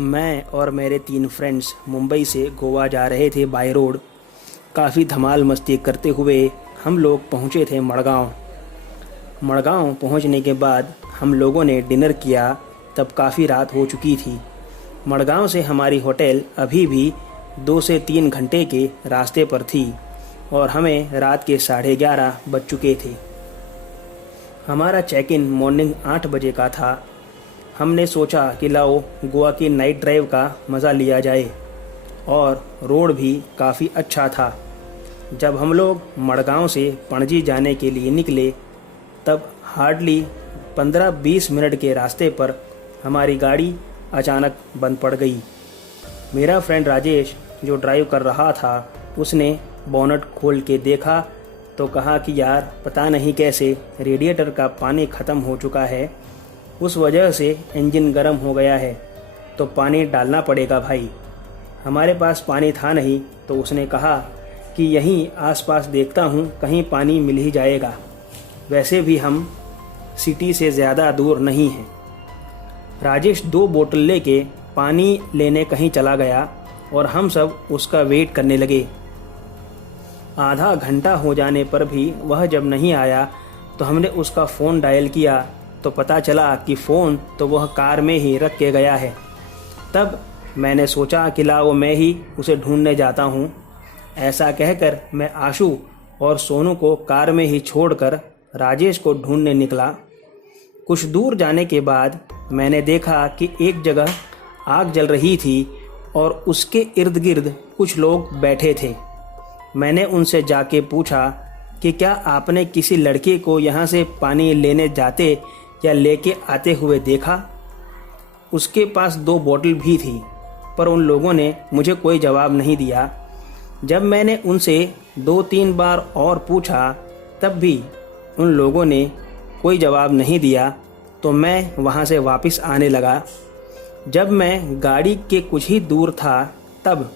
मैं और मेरे 3 फ्रेंड्स मुंबई से गोवा जा रहे थे बाय रोड। काफ़ी धमाल मस्ती करते हुए हम लोग पहुँचे थे मड़गांव। मड़गांव पहुँचने के बाद हम लोगों ने डिनर किया, तब काफ़ी रात हो चुकी थी। मड़गांव से हमारी होटल अभी भी 2 से 3 घंटे के रास्ते पर थी और हमें रात के 11:30 बज चुके थे। हमारा चेक इन मॉर्निंग 8 बजे का था। हमने सोचा कि लाओ गोवा की नाइट ड्राइव का मज़ा लिया जाए और रोड भी काफ़ी अच्छा था। जब हम लोग मड़गांव से पणजी जाने के लिए निकले तब हार्डली 15-20 मिनट के रास्ते पर हमारी गाड़ी अचानक बंद पड़ गई। मेरा फ्रेंड राजेश जो ड्राइव कर रहा था उसने बोनट खोल के देखा तो कहा कि यार पता नहीं कैसे रेडिएटर का पानी ख़त्म हो चुका है, उस वजह से इंजन गर्म हो गया है, तो पानी डालना पड़ेगा भाई। हमारे पास पानी था नहीं तो उसने कहा कि यहीं आसपास देखता हूँ, कहीं पानी मिल ही जाएगा, वैसे भी हम सिटी से ज़्यादा दूर नहीं हैं। राजेश 2 बोतल लेके पानी लेने कहीं चला गया और हम सब उसका वेट करने लगे। आधा घंटा हो जाने पर भी वह जब नहीं आया तो हमने उसका फ़ोन डायल किया तो पता चला कि फ़ोन तो वह कार में ही रख के गया है। तब मैंने सोचा कि लाओ मैं ही उसे ढूंढने जाता हूँ। ऐसा कहकर मैं आशु और सोनू को कार में ही छोड़कर राजेश को ढूंढने निकला। कुछ दूर जाने के बाद मैंने देखा कि एक जगह आग जल रही थी और उसके इर्द गिर्द कुछ लोग बैठे थे। मैंने उनसे जाके पूछा कि क्या आपने किसी लड़के को यहाँ से पानी लेने जाते या लेके आते हुए देखा? उसके पास 2 बोतल भी थी, पर उन लोगों ने मुझे कोई जवाब नहीं दिया। जब मैंने उनसे 2-3 बार और पूछा तब भी उन लोगों ने कोई जवाब नहीं दिया, तो मैं वहाँ से वापस आने लगा। जब मैं गाड़ी के कुछ ही दूर था तब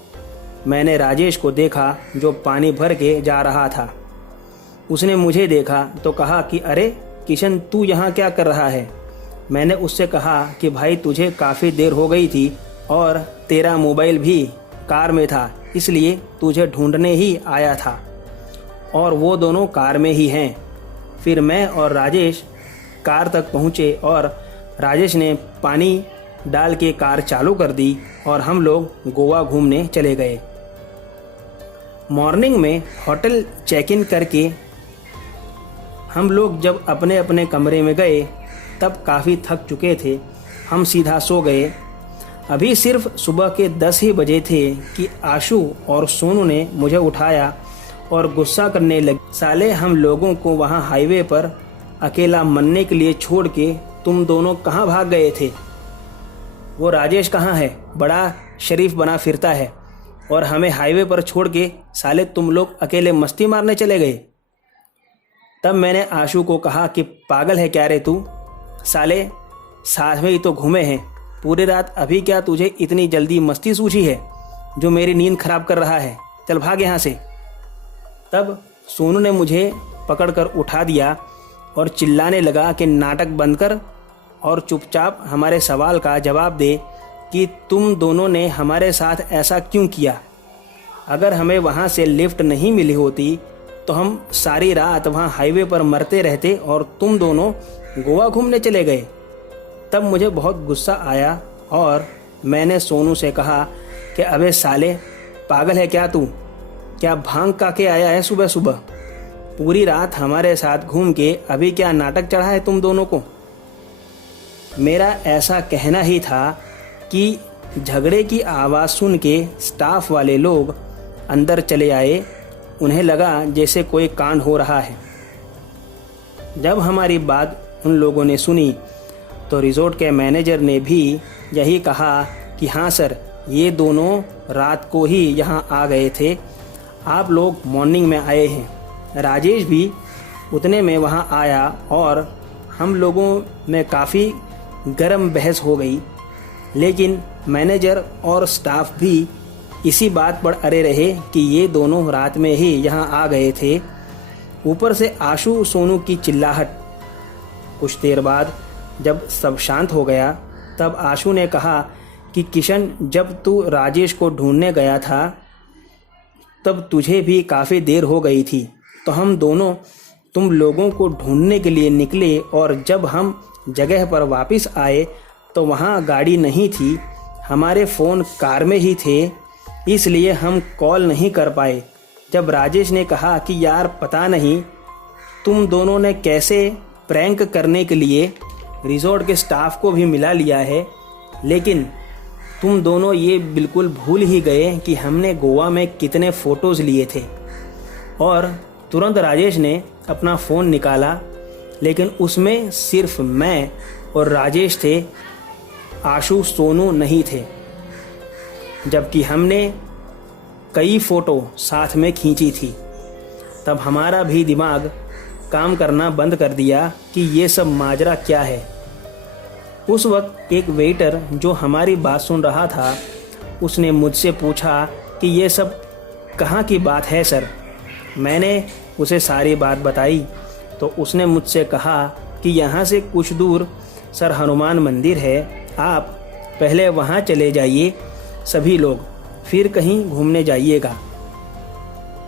मैंने राजेश को देखा जो पानी भर के जा रहा था। उसने मुझे देखा तो कहा कि अरे किशन, तू यहाँ क्या कर रहा है? मैंने उससे कहा कि भाई तुझे काफ़ी देर हो गई थी और तेरा मोबाइल भी कार में था, इसलिए तुझे ढूंढने ही आया था और वो दोनों कार में ही हैं। फिर मैं और राजेश कार तक पहुँचे और राजेश ने पानी डाल के कार चालू कर दी और हम लोग गोवा घूमने चले गए। मॉर्निंग में होटल चेक इन करके हम लोग जब अपने अपने कमरे में गए तब काफ़ी थक चुके थे। हम सीधा सो गए। अभी सिर्फ सुबह के 10 ही बजे थे कि आशु और सोनू ने मुझे उठाया और गुस्सा करने लगे, साले हम लोगों को वहाँ हाईवे पर अकेला मरने के लिए छोड़ के तुम दोनों कहाँ भाग गए थे? वो राजेश कहाँ है? बड़ा शरीफ बना फिरता है और हमें हाईवे पर छोड़ के साले तुम लोग अकेले मस्ती मारने चले गए। तब मैंने आशु को कहा कि पागल है क्या रे तू? साले साथ में ही तो घूमे हैं पूरी रात, अभी क्या तुझे इतनी जल्दी मस्ती सूझी है जो मेरी नींद खराब कर रहा है? चल भाग यहाँ से। तब सोनू ने मुझे पकड़कर उठा दिया और चिल्लाने लगा कि नाटक बंद कर और चुपचाप हमारे सवाल का जवाब दे कि तुम दोनों ने हमारे साथ ऐसा क्यों किया। अगर हमें वहाँ से लिफ्ट नहीं मिली होती तो हम सारी रात वहाँ हाईवे पर मरते रहते और तुम दोनों गोवा घूमने चले गए। तब मुझे बहुत गुस्सा आया और मैंने सोनू से कहा कि अबे साले पागल है क्या तू? क्या भांग का के आया है सुबह सुबह? पूरी रात हमारे साथ घूम के अभी क्या नाटक चढ़ा है तुम दोनों को? मेरा ऐसा कहना ही था कि झगड़े की आवाज़ सुन के स्टाफ वाले लोग अंदर चले आए। उन्हें लगा जैसे कोई कांड हो रहा है। जब हमारी बात उन लोगों ने सुनी तो रिजॉर्ट के मैनेजर ने भी यही कहा कि हाँ सर, ये दोनों रात को ही यहाँ आ गए थे, आप लोग मॉर्निंग में आए हैं। राजेश भी उतने में वहाँ आया और हम लोगों में काफ़ी गर्म बहस हो गई, लेकिन मैनेजर और स्टाफ भी इसी बात पर अड़े रहे कि ये दोनों रात में ही यहाँ आ गए थे। ऊपर से आशु सोनू की चिल्लाहट। कुछ देर बाद जब सब शांत हो गया तब आशु ने कहा कि किशन, जब तू राजेश को ढूंढने गया था तब तुझे भी काफ़ी देर हो गई थी, तो हम दोनों तुम लोगों को ढूंढने के लिए निकले और जब हम जगह पर वापस आए तो वहाँ गाड़ी नहीं थी, हमारे फ़ोन कार में ही थे, इसलिए हम कॉल नहीं कर पाए। जब राजेश ने कहा कि यार पता नहीं तुम दोनों ने कैसे प्रैंक करने के लिए रिजॉर्ट के स्टाफ को भी मिला लिया है, लेकिन तुम दोनों ये बिल्कुल भूल ही गए कि हमने गोवा में कितने फ़ोटोज़ लिए थे। और तुरंत राजेश ने अपना फ़ोन निकाला, लेकिन उसमें सिर्फ मैं और राजेश थे, आशु सोनू नहीं थे, जबकि हमने कई फ़ोटो साथ में खींची थी। तब हमारा भी दिमाग काम करना बंद कर दिया कि ये सब माजरा क्या है। उस वक्त एक वेटर जो हमारी बात सुन रहा था, उसने मुझसे पूछा कि ये सब कहाँ की बात है सर। मैंने उसे सारी बात बताई तो उसने मुझसे कहा कि यहाँ से कुछ दूर सर हनुमान मंदिर है, आप पहले वहाँ चले जाइए सभी लोग, फिर कहीं घूमने जाइएगा।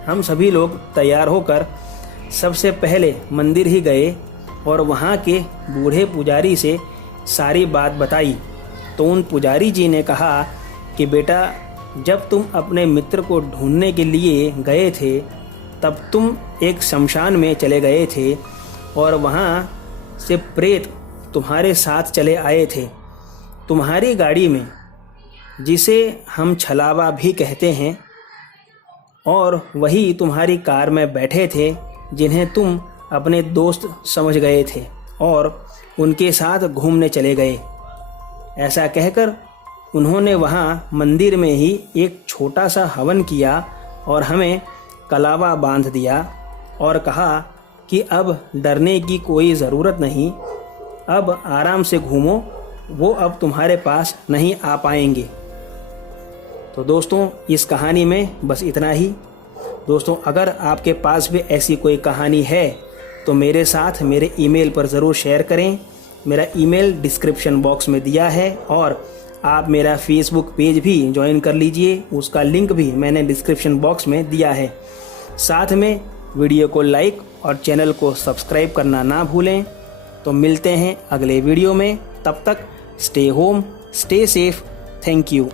हम सभी लोग तैयार होकर सबसे पहले मंदिर ही गए और वहाँ के बूढ़े पुजारी से सारी बात बताई। तो उन पुजारी जी ने कहा कि बेटा, जब तुम अपने मित्र को ढूंढने के लिए गए थे तब तुम एक शमशान में चले गए थे और वहाँ से प्रेत तुम्हारे साथ चले आए थे। तुम्हारी गाड़ी में, जिसे हम छलावा भी कहते हैं, और वही तुम्हारी कार में बैठे थे जिन्हें तुम अपने दोस्त समझ गए थे और उनके साथ घूमने चले गए। ऐसा कहकर उन्होंने वहाँ मंदिर में ही एक छोटा सा हवन किया और हमें कलावा बांध दिया और कहा कि अब डरने की कोई ज़रूरत नहीं, अब आराम से घूमो, वो अब तुम्हारे पास नहीं आ पाएंगे। तो दोस्तों, इस कहानी में बस इतना ही। दोस्तों, अगर आपके पास भी ऐसी कोई कहानी है तो मेरे साथ मेरे ईमेल पर ज़रूर शेयर करें। मेरा ईमेल डिस्क्रिप्शन बॉक्स में दिया है और आप मेरा फेसबुक पेज भी ज्वाइन कर लीजिए, उसका लिंक भी मैंने डिस्क्रिप्शन बॉक्स में दिया है। साथ में वीडियो को लाइक और चैनल को सब्सक्राइब करना ना भूलें। तो मिलते हैं अगले वीडियो में, तब तक stay home, stay safe, thank you.